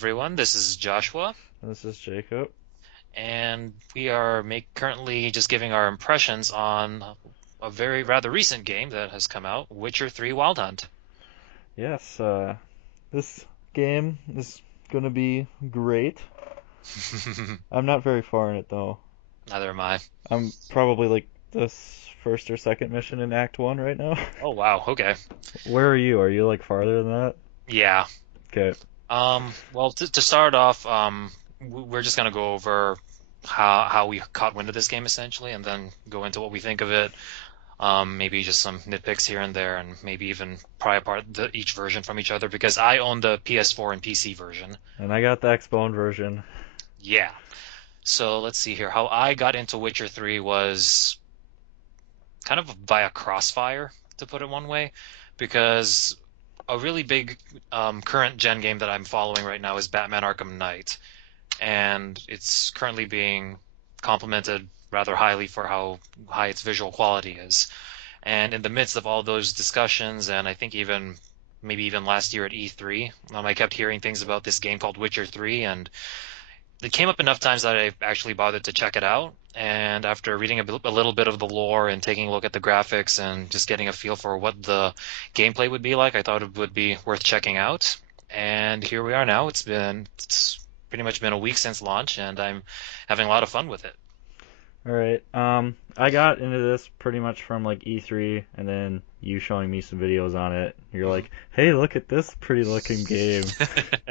everyone. This is Joshua, This is Jacob. and we are currently just giving our impressions on a very rather recent game that has come out, Witcher 3 Wild Hunt. Yes, this game is gonna be great. I'm not very far in it though. Neither am I. I'm probably like this first or second mission in Act 1 right now. Oh wow, okay. Where are you? Are you like farther than that? Yeah. Okay. Well, to start off, we're just gonna go over how we caught wind of this game essentially, and then go into what we think of it. Maybe just some nitpicks here and there, and maybe even pry apart each version from each other because I own the PS4 and PC version. And I got the Xbone version. Yeah. So let's see here. How I got into Witcher 3 was kind of via Crossfire, to put it one way, because a really big current gen game that I'm following right now is Batman Arkham Knight, and it's currently being complimented rather highly for how high its visual quality is. And in the midst of all those discussions, and I think even maybe even last year at E3, I kept hearing things about this game called Witcher 3, and it came up enough times that I actually bothered to check it out. And after reading a little bit of the lore and taking a look at the graphics and just getting a feel for what the gameplay would be like, I thought it would be worth checking out. And here we are now. It's pretty much been a week since launch, and I'm having a lot of fun with it. All right. I got into this pretty much from like E3 and then you showing me some videos on it. You're Mhm. like, "Hey, look at this pretty looking game.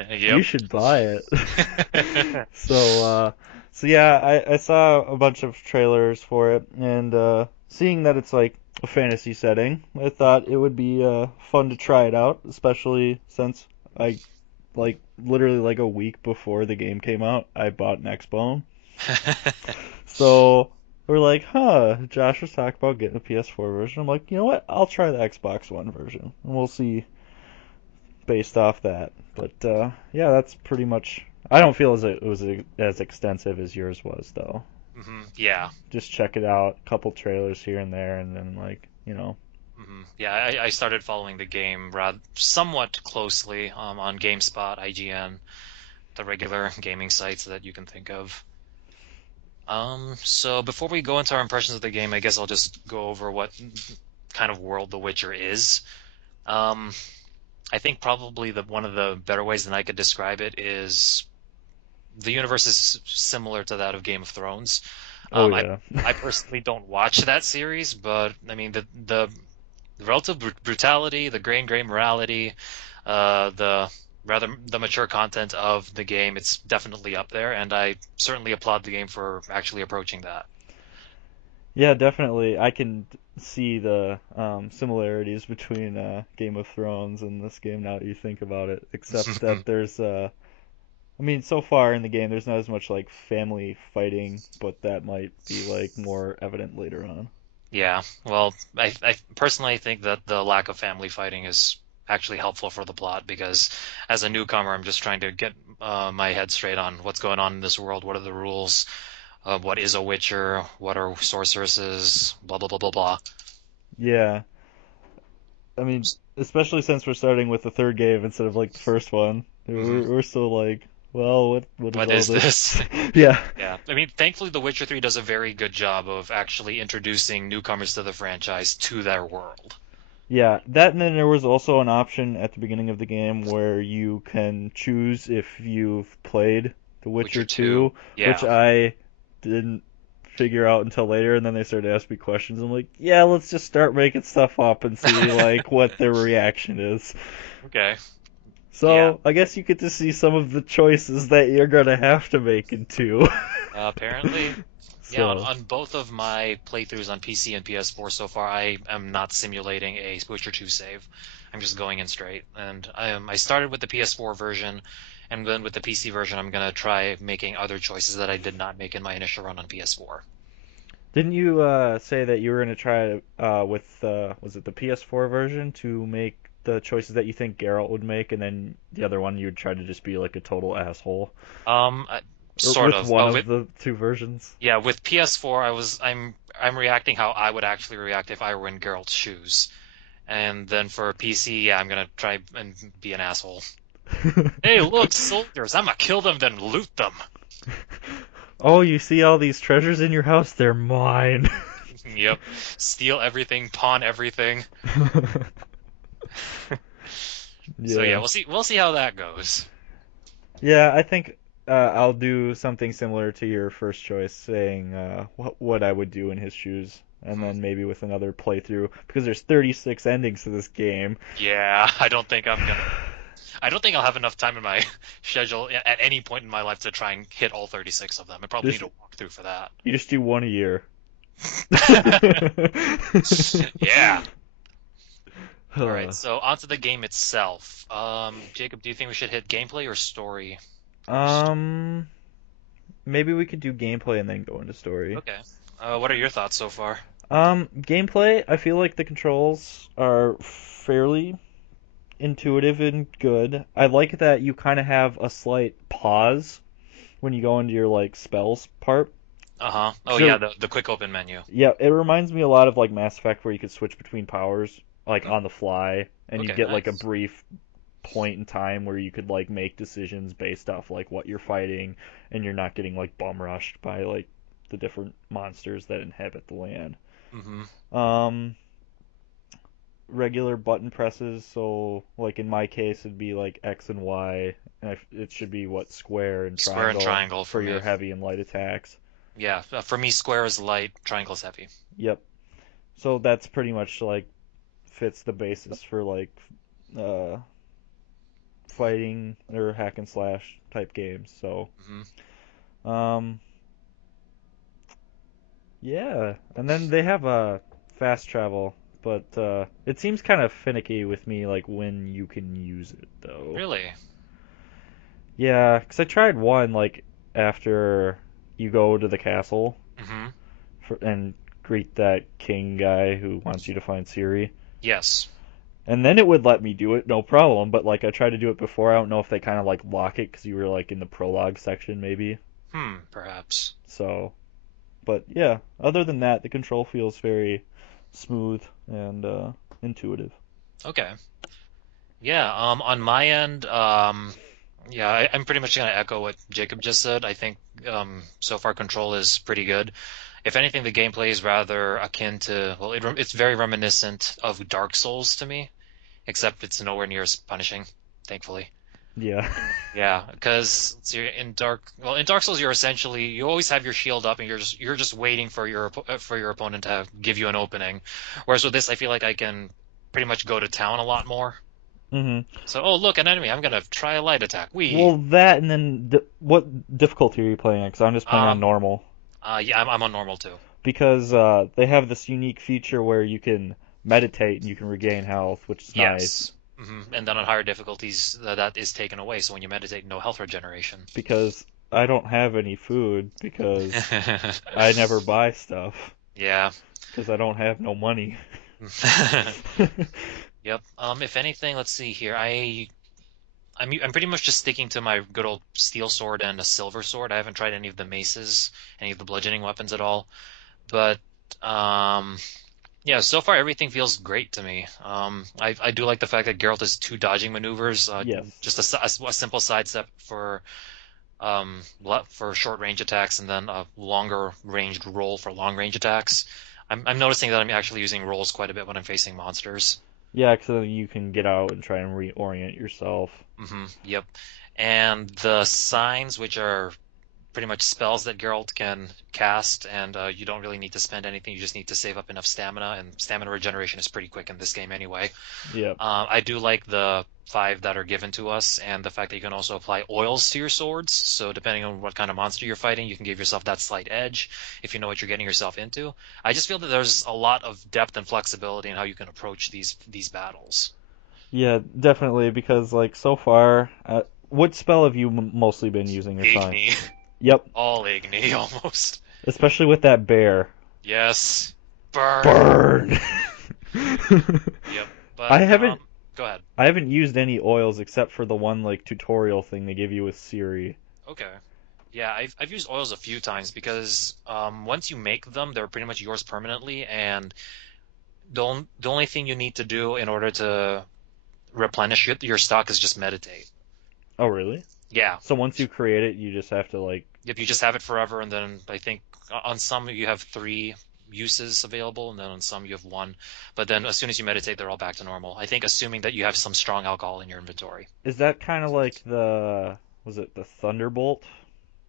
You Yep. should buy it." So, so yeah, I saw a bunch of trailers for it, and seeing that it's like a fantasy setting, I thought it would be fun to try it out, especially since I like literally like a week before the game came out, I bought an Xbone. So we're like, Josh was talking about getting a PS4 version. I'm like, you know what? I'll try the Xbox One version, and we'll see based off that. But yeah, that's pretty much. I don't feel as it was as extensive as yours was, though. Yeah. Just check it out, couple trailers here and there, and then like Yeah, I started following the game rather somewhat closely on GameSpot, IGN, the regular gaming sites that you can think of. So before we go into our impressions of the game, I guess I'll just go over what kind of world The Witcher is. Um, I think probably the one of the better ways that I could describe it is the universe is similar to that of Game of Thrones. oh I yeah, I personally don't watch that series, but I mean the relative brutality, the grain morality, the rather the mature content of the game, it's definitely up there, and I certainly applaud the game for actually approaching that. yeah, definitely. I can see the similarities between Game of Thrones and this game now that you think about it, except that there's I mean, so far in the game, there's not as much like family fighting, but that might be like more evident later on. Yeah, well, I personally think that the lack of family fighting is actually helpful for the plot because as a newcomer, I'm just trying to get my head straight on what's going on in this world, what are the rules, what is a Witcher, what are sorceresses, blah blah blah blah blah. Yeah, I mean, especially since we're starting with the third game instead of like the first one, hmm we're still like, well, what is What all is this? this? Yeah, Yeah, I mean, thankfully, The Witcher 3 does a very good job of actually introducing newcomers to the franchise to their world. yeah. That and then there was also an option at the beginning of the game where you can choose if you've played The Witcher Witcher 2, 2, which yeah. I didn't figure out until later, and then they started asking me questions. I'm like, yeah, let's just start making stuff up and see like what their reaction is. Okay. Yeah. So I guess you get to see some of the choices that you're gonna have to make in two. Apparently, yeah, So on both of my playthroughs on PC and PS4 so far, I am not simulating a Witcher 2 save. I'm just going in straight. And I started with the PS4 version, and then with the PC version, I'm gonna try making other choices that I did not make in my initial run on PS4. didn't you say that you were gonna try with was it the PS4 version to make the choices that you think Geralt would make, and then the other one you would try to just be like a total asshole, Um, I- or Sort with of. one of the two versions? Yeah, with PS4, I'm reacting how I would actually react if I were in Geralt's shoes. And then for PC, yeah, I'm gonna try and be an asshole. Hey, look, soldiers! I'm gonna kill them, then loot them. Oh, you see all these treasures in your house? They're mine. Yep. Steal everything, pawn everything. So yeah, Yeah. we'll see how that goes. Yeah, I think I'll do something similar to your first choice, saying what I would do in his shoes, and Hmm. then maybe with another playthrough because there's 36 endings to this game. Yeah, I don't think I'll have enough time in my schedule at any point in my life to try and hit all 36 of them. I probably need Just to walk through for that. you just do one a year. Yeah. All right, Huh. so onto the game itself. Jacob, do you think we should hit gameplay or story first? um, Maybe we could do gameplay and then go into story. Okay. What are your thoughts so far? Gameplay, I feel like the controls are fairly intuitive and good. I like that you kind of have a slight pause when you go into your like spells part. Uh-huh. Oh 'Cause yeah, the quick open menu. yeah, it reminds me a lot of like Mass Effect where you could switch between powers like Mm. on the fly and you'd Okay, get like a nice. brief point in time where you could like make decisions based off like what you're fighting and you're not getting like bum rushed by like the different monsters that inhabit the land. Mm-hmm. Um Regular button presses, so like in my case it'd be like X and Y and it should be what square and Square and triangle triangle for for your me. heavy and light attacks. Yeah, for me, square is light, triangle is heavy. Yep. So that's pretty much like fits the basis for like uh fighting or hack and slash type games. So, Hmm. um, yeah, and then they have a fast travel, but it seems kind of finicky with me, like when you can use it though. Really? Yeah, 'cause I tried one like after you go to the castle Hmm. and greet that king guy who wants you to find Siri. Yes. And then it would let me do it, no problem. But like I tried to do it before. I don't know if they kind of like lock it because you were like in the prologue section, maybe. Perhaps. So, but yeah, other than that, the control feels very smooth and intuitive. Okay. Yeah, on my end, yeah, I'm pretty much gonna echo what Jacob just said. I think so far control is pretty good. If anything, the gameplay is rather akin to, well, it's very reminiscent of Dark Souls to me, except it's nowhere near as punishing, thankfully. Yeah. Yeah, because in Dark Souls, you always have your shield up and you're just waiting for your opponent to give you an opening. Whereas with this, I feel like I can pretty much go to town a lot more. hmm So, oh, look, an enemy. I'm gonna try a light attack. Well, that and then what difficulty are you playing on? Because I'm just playing on Um, normal. yeah, I'm on normal too. Because they have this unique feature where you can meditate and you can regain health, which is nice. Yes. And then on higher difficulties, that is taken away. So when you meditate, no health regeneration. Because I don't have any food because I never buy stuff Yeah. because I don't have no money. Yep. If anything, let's see here. I'm pretty much just sticking to my good old steel sword and a silver sword. I haven't tried any of the maces, any of the bludgeoning weapons at all. But um, yeah, so far everything feels great to me. I do like the fact that Geralt has two dodging maneuvers, Yes. just a simple sidestep for short range attacks, and then a longer ranged roll for long range attacks. I'm noticing that I'm actually using rolls quite a bit when I'm facing monsters. Yeah, so you can get out and try and reorient yourself. Yep. And the signs, which are pretty much spells that Geralt can cast, and you don't really need to spend anything. You just need to save up enough stamina, and stamina regeneration is pretty quick in this game anyway. Yep. I do like the five that are given to us, and the fact that you can also apply oils to your swords. So depending on what kind of monster you're fighting, you can give yourself that slight edge if you know what you're getting yourself into. I just feel that there's a lot of depth and flexibility in how you can approach these battles. Yeah, definitely, because like so far, what spell have you mostly been using or trying? Igni, Yep, all Igni almost. especially with that bear. Yes, burn. Burn. Yep, I but haven't go ahead. I haven't used any oils except for the one like tutorial thing they give you with Siri. Okay. Yeah, I've used oils a few times because once you make them, they're pretty much yours permanently, and the only thing you need to do in order to replenish your stock is just meditate. Oh, really? Yeah. So once you create it, you just have to like. Yep, you just have it forever, and then I think on some you have three uses available, and then on some you have one. But then as soon as you meditate, they're all back to normal. I think assuming that you have some strong alcohol in your inventory. Is that kind of like the was it the Thunderbolt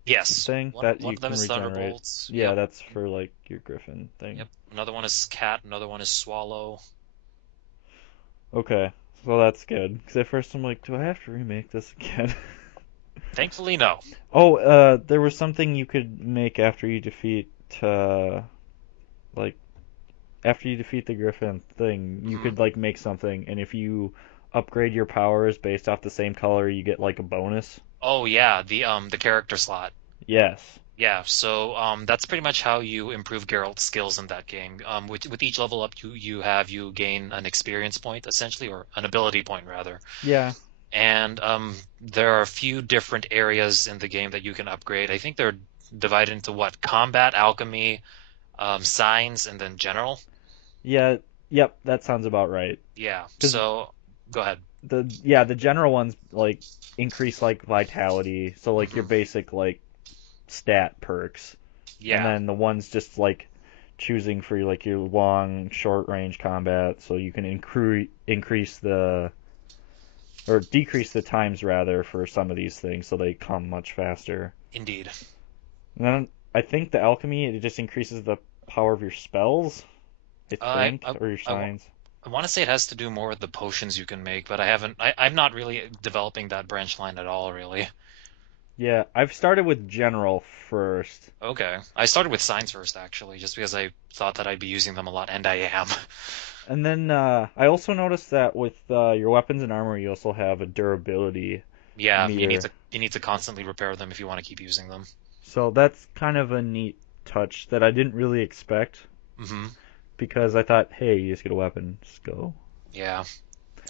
Yes, thing one that one you of them can is regenerate? thunderbolts. Yeah, Yep, that's for like your Griffin thing. yep. Another one is cat. Another one is swallow. Okay, so that's good. Because at first I'm like, do I have to remake this again? Thankfully, no. Oh, there was something you could make after you defeat, like after you defeat the Griffin thing, you Hmm. could like make something, and if you upgrade your powers based off the same color, you get like a bonus. Oh yeah, the character slot. Yes. Yeah, so that's pretty much how you improve Geralt's skills in that game. With each level up you gain an experience point essentially, or an ability point rather. Yeah. And there are a few different areas in the game that you can upgrade. I think they're divided into what? Combat, alchemy, signs, and then general. Yeah. Yep. That sounds about right. Yeah. Because So go ahead. the general ones like increase like vitality, so like your Hmm. basic like stat perks, and Yeah, then the ones just like choosing for like your long short range combat, so you can increase the or decrease the times rather for some of these things, so they come much faster. indeed. And then I think the alchemy it just increases the power of your spells, I I think, I or your I, wa- signs. I want to say it has to do more with the potions you can make, but I haven't. I'm not really developing that branch line at all, really. Yeah, I've started with general first. Okay. I started with signs first, actually, just because I thought that I'd be using them a lot, and I am. And then I also noticed that with your weapons and armor, you also have a durability Yeah, meter. you need to constantly repair them if you want to keep using them. So that's kind of a neat touch that I didn't really expect Hmm. because I thought, hey, you just get a weapon, just go. Yeah.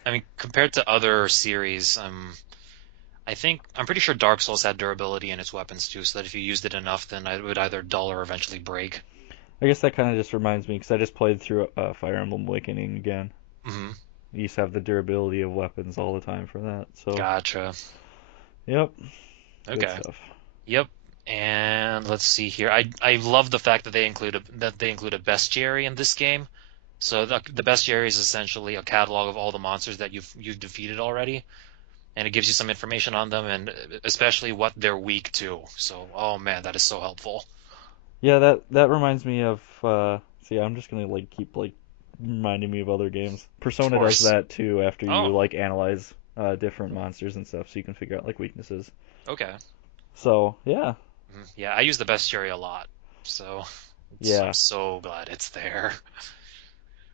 I mean, compared to other series, I'm pretty sure Dark Souls had durability in its weapons too, so that if you used it enough, then it would either dull or eventually break. I guess that kind of just reminds me because I just played through Fire Emblem Awakening again. Hmm. You used to have the durability of weapons all the time for that. So, Gotcha. yep, good Okay. stuff. Yep. And let's see here. I love the fact that they include a bestiary in this game. So the bestiary is essentially a catalog of all the monsters that you've defeated already, and it gives you some information on them, and especially what they're weak to. So, oh man, that is so helpful. Yeah, that reminds me of. See, I'm just gonna like keep like reminding me of other games. Of Persona does course. that too after you Oh, like analyze different monsters and stuff, so you can figure out like weaknesses. okay. So yeah, Mhm. Yeah, I use the bestiary a lot, so I'm yeah, so glad it's there.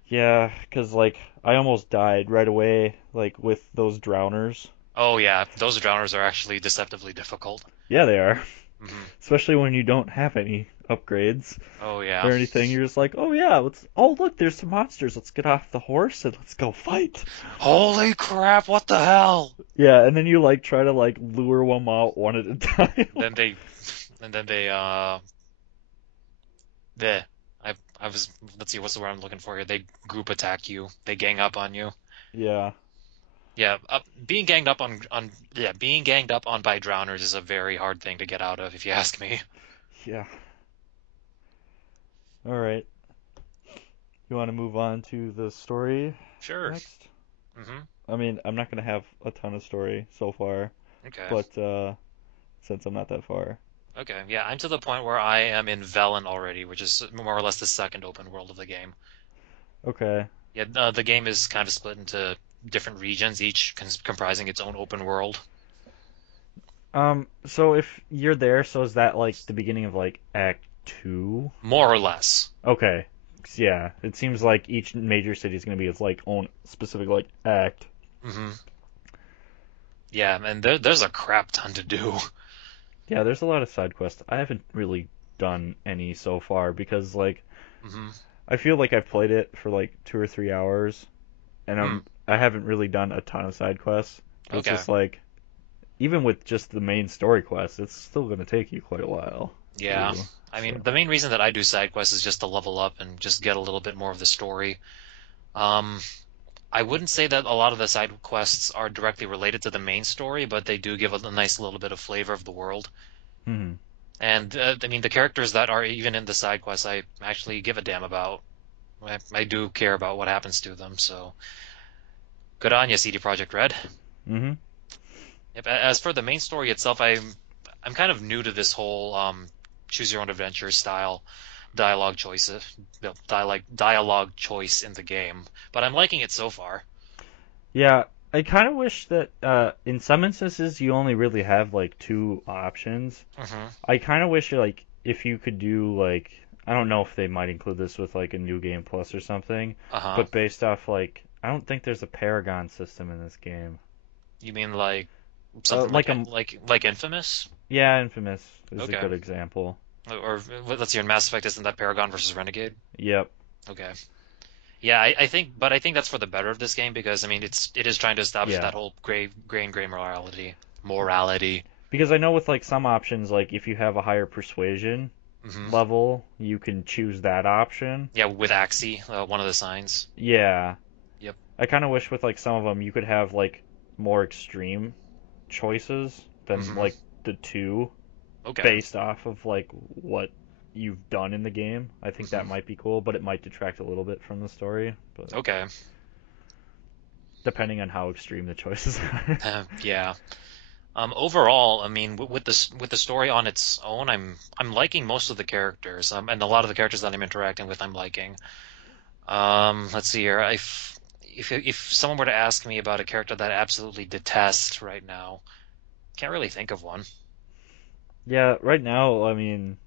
yeah. Because like I almost died right away, like with those drowners. Oh yeah, those drowners are actually deceptively difficult. Yeah, they are. Hmm. Especially when you don't have any upgrades Oh yeah. or anything. You're just like, oh yeah, let's. Oh look, there's some monsters. Let's get off the horse and let's go fight. Holy crap, what the hell? Yeah, and then you like try to like lure them out one at a time. Then they and then they the I was let's see what's the word I'm looking for here. They group attack you. They gang up on you. Yeah, Yeah, being ganged up being ganged up on by drowners is a very hard thing to get out of, if you ask me. yeah. All right. You want to move on to the story Sure. next? Hmm. I mean, I'm not gonna have a ton of story so far, Okay. but since I'm not that far. Okay. Yeah, I'm to the point where I am in Velen already, which is more or less the second open world of the game. Okay. Yeah, the game is kind of split into different regions, each comprising its own open world. So if you're there, so is that like the beginning of like Act 2? More or less. Okay. 'Cause, yeah, it seems like each major city is gonna be its like own specific like act. Hmm. Yeah, and there's a crap ton to do. Yeah, there's a lot of side quests. I haven't really done any so far because like Hmm. I feel like I've played it for like 2 or 3 hours and Hmm. I haven't really done a ton of side quests. But it's Okay. just like even with just the main story quest, it's still gonna take you quite a while to Yeah. do. I mean, So the main reason that I do side quests is just to level up and just get a little bit more of the story. Um, I wouldn't say that a lot of the side quests are directly related to the main story, but they do give a nice little bit of flavor of the world. Hmm. And I mean, the characters that are even in the side quests, I actually give a damn about. I do care about what happens to them. So good on you, CD Projekt Red. Hmm. Yep. As for the main story itself, I'm kind of new to this whole choose your own adventure style dialogue choices, dialogue choice in the game, but I'm liking it so far. Yeah, I kind of wish that in some instances you only really have like two options. Hmm. I kind of wish like if you could do like I don't know if they might include this with like a new game plus or something, Uh-huh. but based off like I don't think there's a Paragon system in this game. You mean like something Like a like Infamous? yeah, Infamous is a Okay. good example. Or let's see, in Mass Effect, isn't that Paragon versus Renegade? Yep. Okay. Yeah, I think, but I think that's for the better of this game because I mean, it is trying to establish Yeah. that whole gray morality. Morality. Because I know with like some options, like if you have a higher persuasion Hmm. level, you can choose that option. Yeah, with Axie, one of the signs. Yeah. Yep. I kind of wish with like some of them you could have like more extreme choices than Hmm. like the two Okay. based off of like what you've done in the game. I think that Hmm. might be cool, but it might detract a little bit from the story. But Okay. depending on how extreme the choices are. Yeah. Overall, I mean, with the story on its own, I'm liking most of the characters, and a lot of the characters that I'm interacting with, I'm liking. Let's see here. If someone were to ask me about a character that I absolutely detest right now, can't really think of one. Yeah, right now, I mean,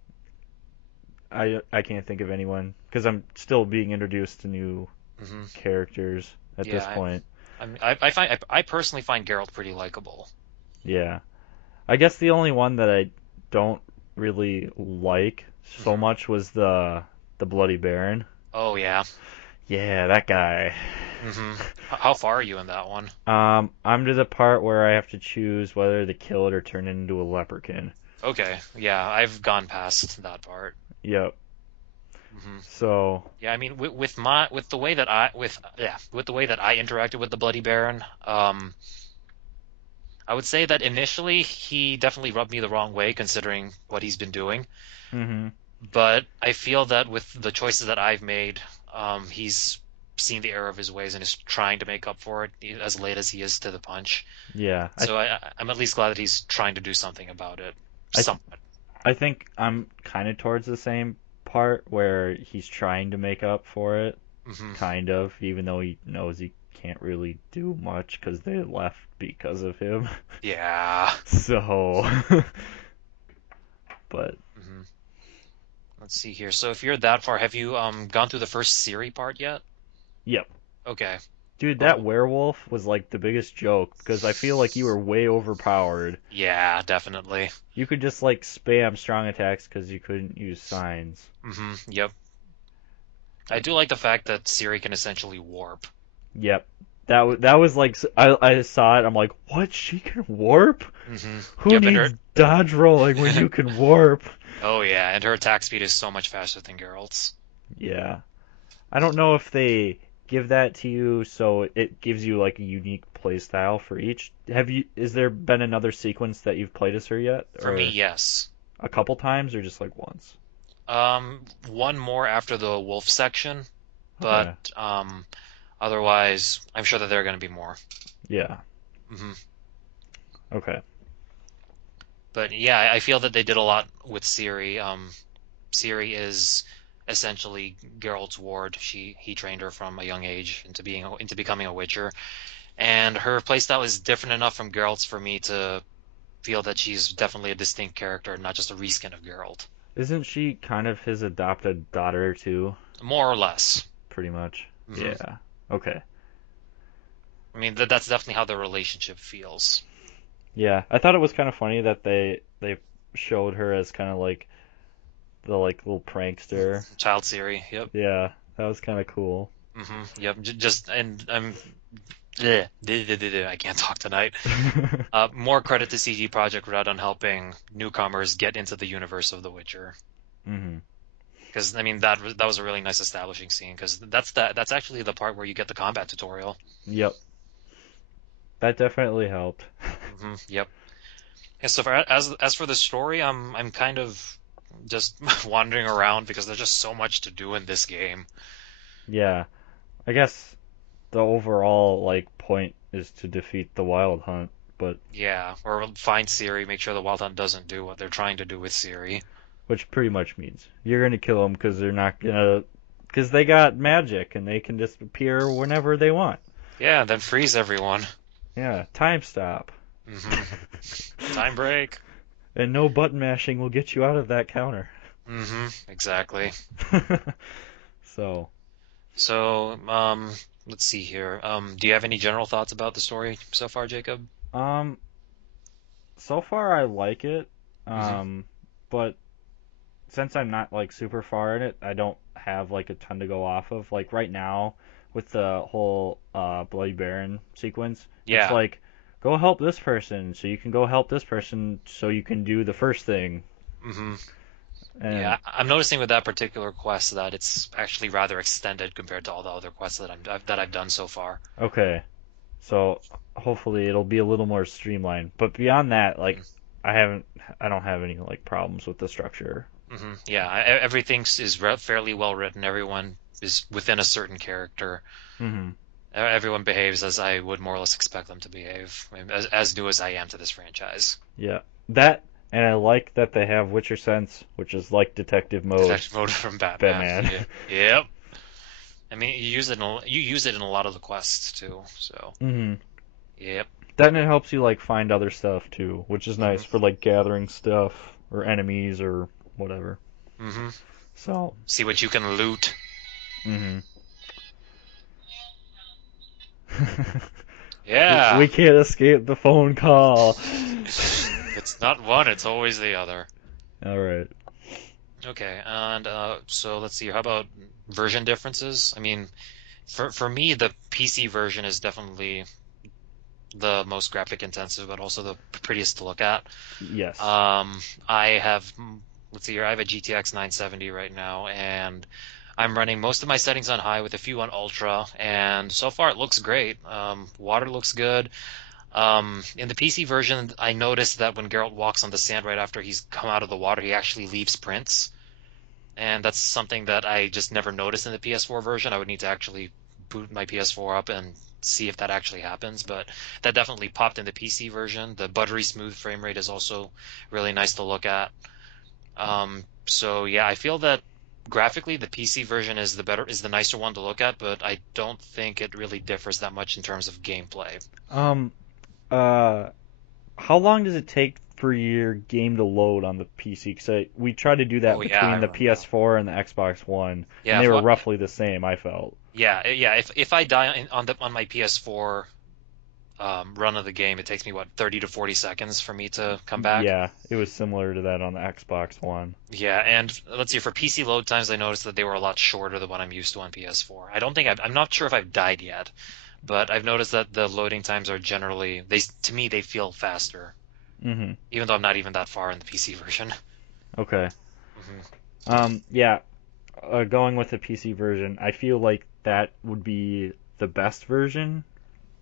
I can't think of anyone because I'm still being introduced to new Hmm. characters at this Yeah, point. I personally find Geralt pretty likable. Yeah. I guess the only one that I don't really like so Hmm. much was the Bloody Baron. Oh yeah. Yeah, that guy. Hmm. How far are you in that one? I'm to the part where I have to choose whether to kill it or turn it into a leprechaun. Okay, yeah, I've gone past that part. Yep. Hmm. So, Yeah, I mean, with the way that with the way that I interacted with the Bloody Baron, I would say that initially he definitely rubbed me the wrong way considering what he's been doing. mhm. But I feel that with the choices that I've made, he's seen the error of his ways and is trying to make up for it as late as he is to the punch. Yeah. So I'm at least glad that he's trying to do something about it. I th- Somewhat. I think I'm kind of towards the same part where he's trying to make up for it, Hmm. kind of, even though he knows he can't really do much because they left because of him. Yeah. So, but Hmm. Let's see here. So if you're that far, have you gone through the first Siri part yet? yep. Okay. Dude, that Well, werewolf was like the biggest joke because I feel like you were way overpowered. yeah, definitely. You could just like spam strong attacks because you couldn't use signs. Yep. I Like, do like the fact that Siri can essentially warp. yep. That was like I saw it. I'm like, what? She can warp? Who Yep, needs dodge rolling when you can warp? oh yeah, and her attack speed is so much faster than Geralt's. Yeah. I don't know if they give that to you so it gives you like a unique play style for each. Is there been another sequence that you've played as her yet For me, or yes. a couple times or just like once? One more after the wolf section, but Okay. otherwise, I'm sure that there are going to be more. Yeah. Hmm. Okay. But yeah, I feel that they did a lot with Ciri. Ciri is essentially Geralt's ward. He trained her from a young age into becoming a Witcher, and her playstyle is different enough from Geralt's for me to feel that she's definitely a distinct character, not just a reskin of Geralt. Isn't she kind of his adopted daughter too? More or less. Pretty much. Hmm. Yeah. Okay. I mean, that's definitely how the relationship feels. Yeah. I thought it was kind of funny that they showed her as kind of like the like little prankster. Child Siri. Yep. Yeah. That was kind of cool. Yep. Just and I'm. I can't talk tonight. More credit to CG Projekt Red on helping newcomers get into the universe of The Witcher. Mhm. Because I mean that was a really nice establishing scene. Because that's actually the part where you get the combat tutorial. Yep, that definitely helped. Yep. Yeah, so as for the story, I'm kind of just wandering around because there's just so much to do in this game. Yeah, I guess the overall like point is to defeat the Wild Hunt, but Yeah, or find Siri, make sure the Wild Hunt doesn't do what they're trying to do with Siri. which pretty much means you're gonna kill them because they're not gonna because they got magic and they can just appear whenever they want. Yeah, then freeze everyone. Yeah, time stop. hmm Time break. And no button mashing will get you out of that counter. Exactly. So, So, let's see here. Do you have any general thoughts about the story so far, Jacob? um, so far I like it. hmm Um, but since I'm not like super far in it, I don't have like a ton to go off of. Like right now, with the whole Bloody Baron sequence, it's Yeah. like go help this person, so you can go help this person, so you can do the first thing. hmm And Yeah, I'm noticing with that particular quest that it's actually rather extended compared to all the other quests that I've done so far. okay, so hopefully it'll be a little more streamlined. But beyond that, like I haven't, I don't have any like problems with the structure. Yeah, everything is fairly well written. Everyone is within a certain character. Hmm. Everyone behaves as I would more or less expect them to behave, I mean, as new as I am to this franchise. Yeah, that, and I like that they have Witcher Sense, which is like detective mode, Detective mode from Batman. Batman. Yeah. Yep. I mean, you use it in a lot of the quests too. So, Hmm. yep. Then it helps you like find other stuff too, which is nice hmm for like gathering stuff or enemies or whatever. hmm So, See what you can loot. hmm. Yeah. We can't escape the phone call. It's not one, it's always the other. All right. Okay, and so let's see. How about version differences? I mean, for me, the PC version is definitely the most graphic intensive, but also the prettiest to look at. Yes. Um, I have, let's see here, I have a GTX 970 right now, and I'm running most of my settings on high with a few on ultra, and so far it looks great. Water looks good. In the PC version, I noticed that when Geralt walks on the sand right after he's come out of the water, he actually leaves prints. And that's something that I just never noticed in the PS4 version. I would need to actually boot my PS4 up and see if that actually happens, but that definitely popped in the PC version. The buttery smooth frame rate is also really nice to look at. So yeah, I feel that graphically the PC version is the nicer one to look at, but I don't think it really differs that much in terms of gameplay. Um. Uh. How long does it take for your game to load on the PC? Because we tried to do that Oh yeah, I between the remember. PS4 and the Xbox One, and Yeah, they were roughly the same. I felt. yeah. If I die on my PS4 run of the game, it takes me what 30 to 40 seconds for me to come back. Yeah, it was similar to that on the Xbox One. Yeah, and let's see, for PC load times, I noticed that they were a lot shorter than what I'm used to on PS4. I'm not sure if I've died yet, but I've noticed that the loading times are generally, to me, they feel faster, Hmm. even though I'm not even that far in the PC version. Okay. hmm Yeah. Going with the PC version, I feel like that would be the best version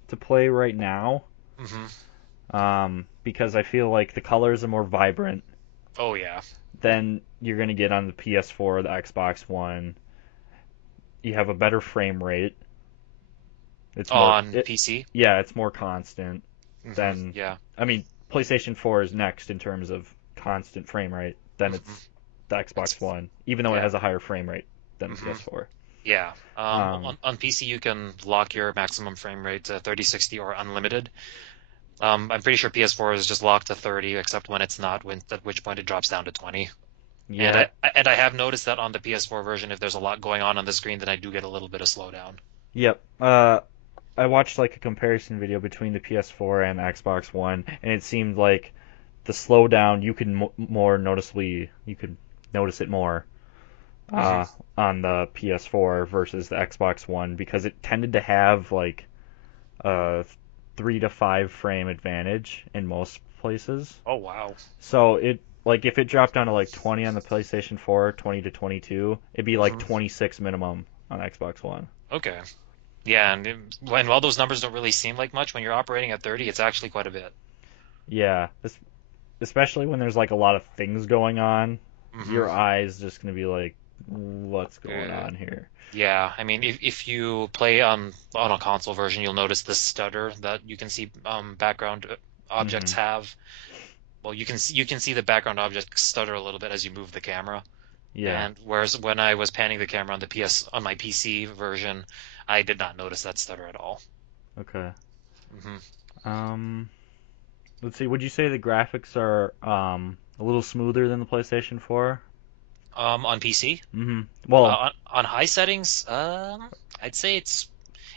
to play right now. hmm Because I feel like the colors are more vibrant Oh yeah. than you're gonna get on the PS4 or the Xbox One. You have a better frame rate. It's more On PC? yeah, it's more constant than Yeah. I mean, PlayStation 4 is next in terms of constant frame rate. Then hmm it's the Xbox It's One, even though it yeah. has a higher frame rate than the hmm PS4. Yeah. Um, On PC, you can lock your maximum frame rate to 30, 60, or unlimited. I'm pretty sure PS4 is just locked to 30, except when it's not, at which point it drops down to 20. And yeah, I have noticed that on the PS4 version, if there's a lot going on the screen, then I do get a little bit of slowdown. yep. I watched like a comparison video between the PS4 and the Xbox One, and it seemed like the slowdown you could more noticeably you could notice it more hmm uh, on the PS4 versus the Xbox One because it tended to have like a 3 to 5 frame advantage in most places. Oh wow. So like if it dropped down to like 20 on the PlayStation 4, 20 to 22, it'd be like Hmm. 26 minimum on Xbox One. Okay. Yeah, and while those numbers don't really seem like much, when you're operating at 30, it's actually quite a bit. Yeah, especially when there's like a lot of things going on, Hmm. your eyes just gonna be like, what's going Uh, on here? yeah, I mean, if you play on a console version, you'll notice the stutter that you can see background objects Hmm. have. Well, you can see the background objects stutter a little bit as you move the camera. Yeah. And whereas when I was panning the camera on the PS on my PC version, I did not notice that stutter at all. Okay. Hmm. Um, let's see. Would you say the graphics are a little smoother than the PlayStation 4? On PC, Hmm. Well, on high settings, I'd say it's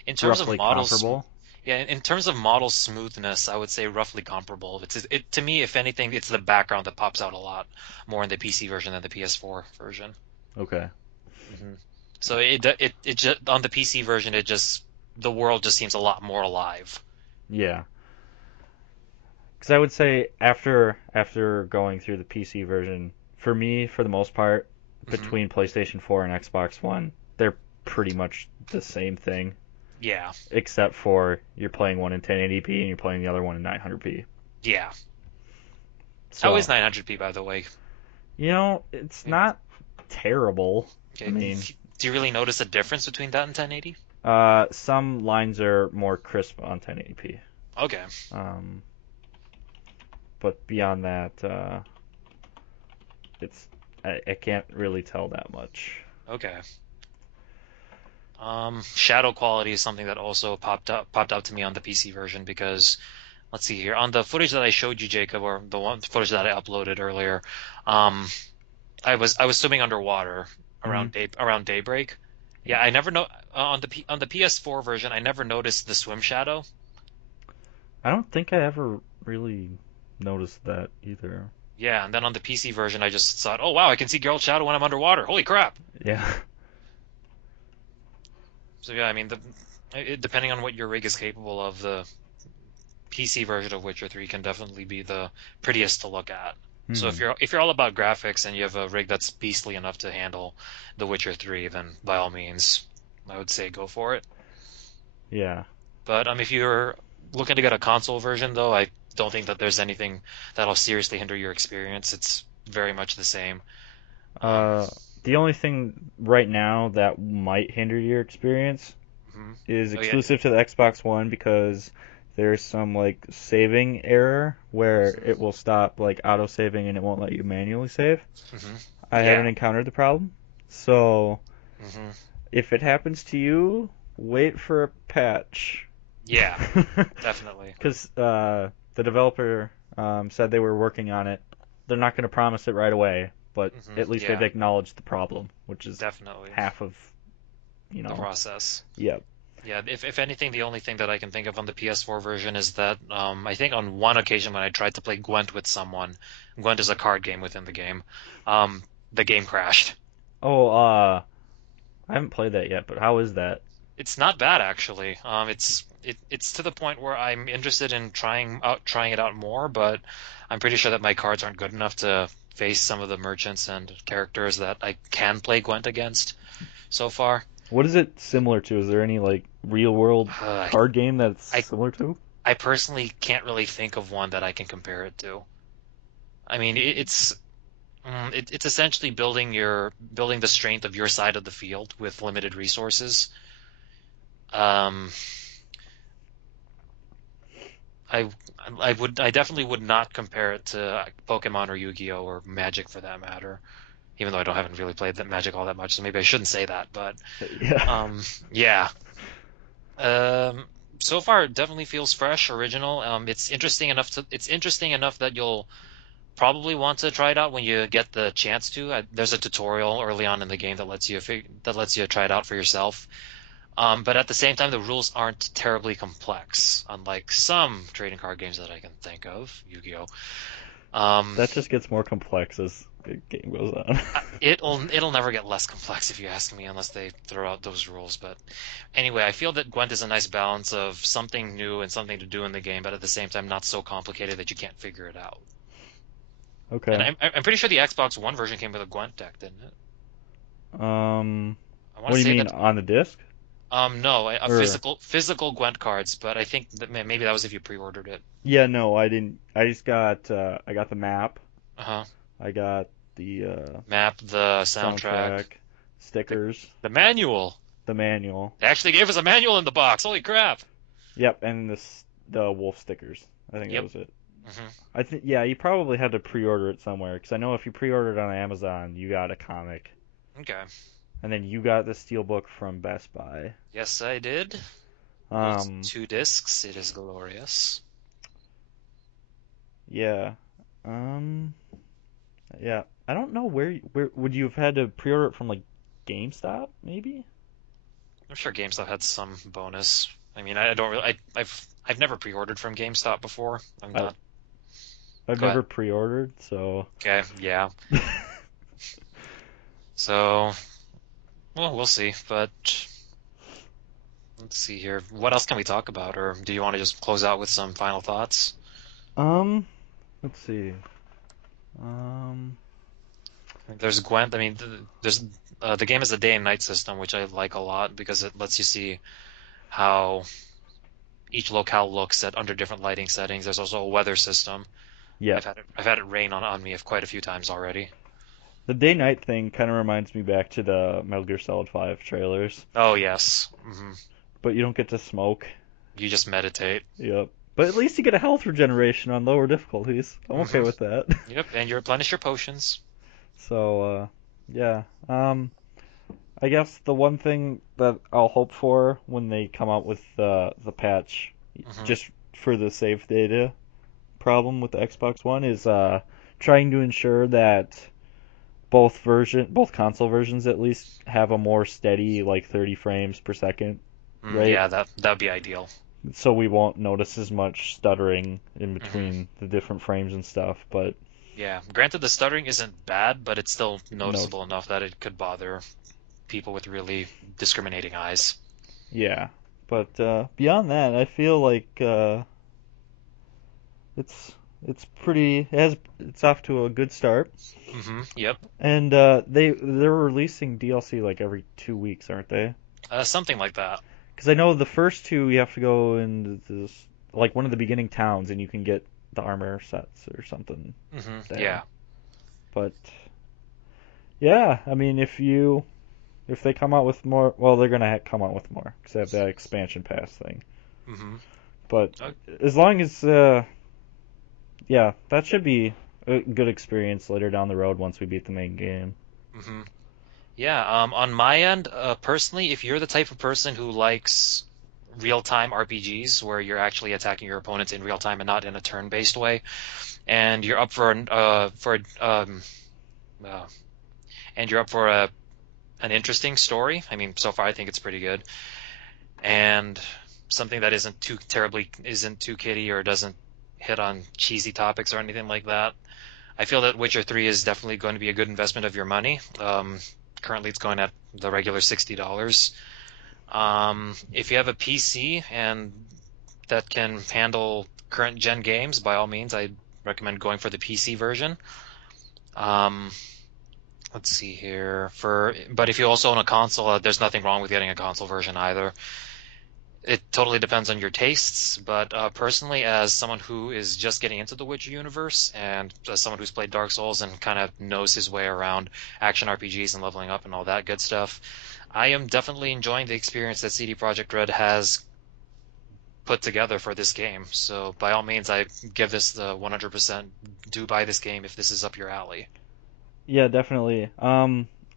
in terms of roughly comparable. yeah, in terms of model smoothness, I would say roughly comparable. To me, if anything, it's the background that pops out a lot more in the PC version than the PS4 version. Okay. Hmm. So it just on the PC version, the world just seems a lot more alive. Yeah. Because I would say after going through the PC version, for me, for the most part, Hmm. between PlayStation 4 and Xbox One, they're pretty much the same thing, Yeah, except for you're playing one in 1080p and you're playing the other one in 900p. yeah. How is So, 900p, by the way? it's not terrible. I Okay, mean, do you really notice a difference between that and 1080? some lines are more crisp on 1080p. Okay, Um, but beyond that, it's I can't really tell that much. okay. Shadow quality is something that also popped out to me on the PC version because let's see here on the footage that I showed you, Jacob, or the one footage that I uploaded earlier. Um, I was swimming underwater Hmm. around daybreak. Yeah, Yeah. I never know on the PS4 version, I never noticed the swim shadow. I don't think I ever really noticed that either. Yeah, and then on the PC version, I just thought, oh wow, I can see Geralt's shadow when I'm underwater. Holy crap! Yeah. So yeah, I mean, depending on what your rig is capable of, the PC version of Witcher 3 can definitely be the prettiest to look at. So Hmm. if you're all about graphics and you have a rig that's beastly enough to handle The Witcher 3, then by all means, I would say go for it. Yeah. But if you're looking to get a console version, though, I don't think that there's anything that'll seriously hinder your experience. It's very much the same. Um, Uh, the only thing right now that might hinder your experience mhm. is Oh yeah. exclusive to the Xbox One because there's some like saving error where it Hmm. will stop like auto saving and it won't let you manually save. Hmm. I haven't Yeah. encountered the problem. So Hmm. if it happens to you, wait for a patch. Yeah, definitely. Because the developer said they were working on it. They're not going to promise it right away, but Hmm. at least they've Yeah, acknowledged the problem, which is definitely. half of, you The know, process. yep. Yeah, if anything, the only thing that I can think of on the PS4 version is that I think on one occasion when I tried to play Gwent with someone, Gwent is a card game within the game, um, the game crashed. Oh, I haven't played that yet, but how is that? It's not bad actually. It's to the point where I'm interested in trying it out more, but I'm pretty sure that my cards aren't good enough to face some of the merchants and characters that I can play Gwent against so far. What is it similar to? Is there any like real world Uh, card game that's I similar to? I personally can't really think of one that I can compare it to. I mean, it's essentially building the strength of your side of the field with limited resources. Um, I I definitely would not compare it to Pokemon or Yu-Gi-Oh or Magic for that matter. Even though I don't haven't really played that Magic all that much, so maybe I shouldn't say that. But Yeah. yeah. Um, so far it definitely feels fresh, original. It's interesting enough that you'll probably want to try it out when you get the chance to. There's a tutorial early on in the game that lets you try it out for yourself. But at the same time, the rules aren't terribly complex, unlike some trading card games that I can think of, Yu-Gi-Oh. Um, That just gets more complex as the game goes on. it'll never get less complex if you ask me, unless they throw out those rules. But anyway, I feel that Gwent is a nice balance of something new and something to do in the game, but at the same time, not so complicated that you can't figure it out. And Okay. I'm pretty sure the Xbox One version came with a Gwent deck, didn't it? I want What to do you say mean that. on the disc? No, a Or physical Gwent cards, but I think that maybe that was if you pre-ordered it. yeah, no, I didn't. I just got I got the map. Uh-huh. I got the Map, the soundtrack, soundtrack, the stickers, the manual. the manual. They actually gave us a manual in the box. Holy crap! Yep, and the wolf stickers. I think that Yep. was it. Hmm. I think yeah, you probably had to pre-order it somewhere because I know if you pre-ordered on Amazon, you got a comic, Okay. and then you got the steelbook from Best Buy. Yes, I did. Both Um, 2 discs. It is glorious. yeah, um, yeah. I don't know where would you have had to pre-order it from like GameStop maybe? I'm sure GameStop had some bonus. I mean, I don't really. I've never pre-ordered from GameStop before. I'm I not. I've Go never ahead. pre-ordered, so Okay. Yeah. So, well, we'll see. But let's see here. What else can we talk about, or do you want to just close out with some final thoughts? um, let's see. Um, There's Gwent. I mean, there's the game is a day and night system, which I like a lot because it lets you see how each locale looks at under different lighting settings. There's also a weather system. yeah. I've had it rain on me quite a few times already. The day-night thing kind of reminds me back to the Metal Gear Solid 5 trailers, Oh yes. but you don't get to smoke. You just meditate. Yep. But at least you get a health regeneration on lower difficulties. I'm okay Hmm. with that. Yep, and you replenish your potions. So, yeah. I guess the one thing that I'll hope for when they come out with the patch, Hmm. just for the save data problem with the Xbox One, is trying to ensure that both console versions at least have a more steady like 30 frames per second rate, Yeah, that'd be ideal. so we won't notice as much stuttering in Hmm. between the different frames and stuff. But Yeah. Granted, the stuttering isn't bad, but it's still no, noticeable enough that it could bother people with really discriminating eyes. yeah. But beyond that, I feel like it's it's off to a good start. Yep. And they're releasing DLC like every 2 weeks, aren't they? Something like that. Because I know the first two you have to go into this like one of the beginning towns and you can get the armor sets or something Yeah. there. But yeah, I mean if they come out with more, well they're gonna come out with more because they have that expansion pass thing. Hmm. But as long as yeah, that should be a good experience later down the road once we beat the main game. Hmm. Yeah, on my end, personally, if you're the type of person who likes real-time RPGs where you're actually attacking your opponents in real time and not in a turn-based way, and you're up uh, and you're up for an interesting story. I mean, so far I think it's pretty good, and something that isn't too kiddie or doesn't hit on cheesy topics or anything like that. I feel that Witcher 3 is definitely going to be a good investment of your money. Currently, it's going at the regular $60. If you have a PC and that can handle current gen games, by all means, I recommend going for the PC version. Um, let's see here. But if you also own a console, there's nothing wrong with getting a console version either. It totally depends on your tastes, but personally, as someone who is just getting into the Witcher universe, and as someone who's played Dark Souls and kind of knows his way around action RPGs and leveling up and all that good stuff, I am definitely enjoying the experience that CD Projekt Red has put together for this game. So by all means, I give this the 100% do buy this game if this is up your alley. Yeah, definitely.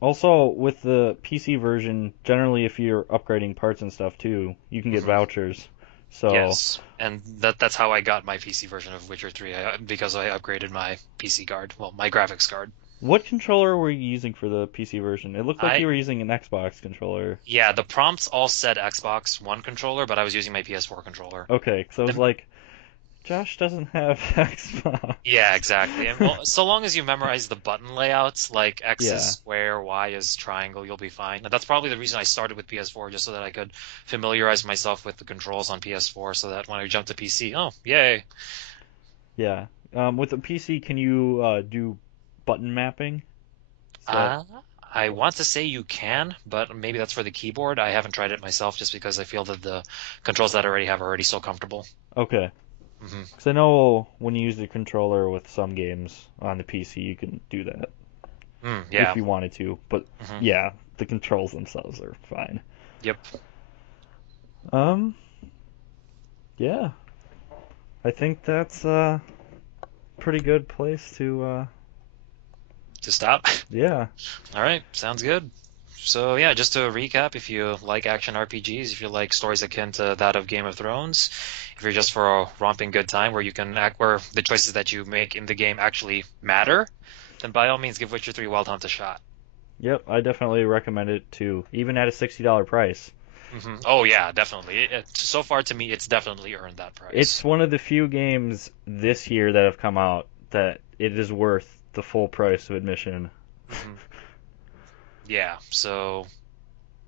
Also with the PC version, generally if you're upgrading parts and stuff too, you can get Hmm. vouchers. So Yes, and that's how I got my PC version of Witcher 3 because I upgraded my PC card, well, my graphics card. what controller were you using for the PC version? It looked like I you were using an Xbox controller. Yeah, the prompts all said Xbox One controller, but I was using my PS4 controller. Okay, so I was And like, Josh doesn't have Xbox. yeah, exactly. And well, so long as you memorize the button layouts, like X is Yeah, square, Y is triangle, you'll be fine. And that's probably the reason I started with PS4, just so that I could familiarize myself with the controls on PS4, so that when I jump to PC, oh, yay. yeah. With a PC, can you do button mapping? Is that Uh, I want to say you can, but maybe that's for the keyboard. I haven't tried it myself just because I feel that the controls that I already have are already so comfortable. okay? Hmm. Because I know when you use the controller with some games on the PC, you can do that if Yeah. you wanted to. But Hmm. yeah, the controls themselves are fine. Yep. Um, yeah, I think that's a pretty good place to To stop. yeah. All right. Sounds good. So yeah, just to recap, if you like action RPGs, if you like stories akin to that of Game of Thrones, if you're just for a romping good time where you can act where the choices that you make in the game actually matter, then by all means give Witcher 3 Wild Hunt a shot. Yep, I definitely recommend it too, even at a $60 price. Oh yeah, definitely. So far to me, it's definitely earned that It's price. one of the few games this year that have come out that it is worth the full price of admission. Hmm. Yeah. So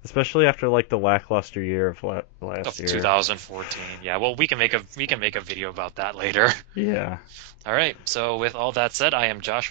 Especially after like the lackluster year of last of year. 2014. Yeah. Well, we can make a video about that later. Yeah. All right. So with all that said, I am Joshua.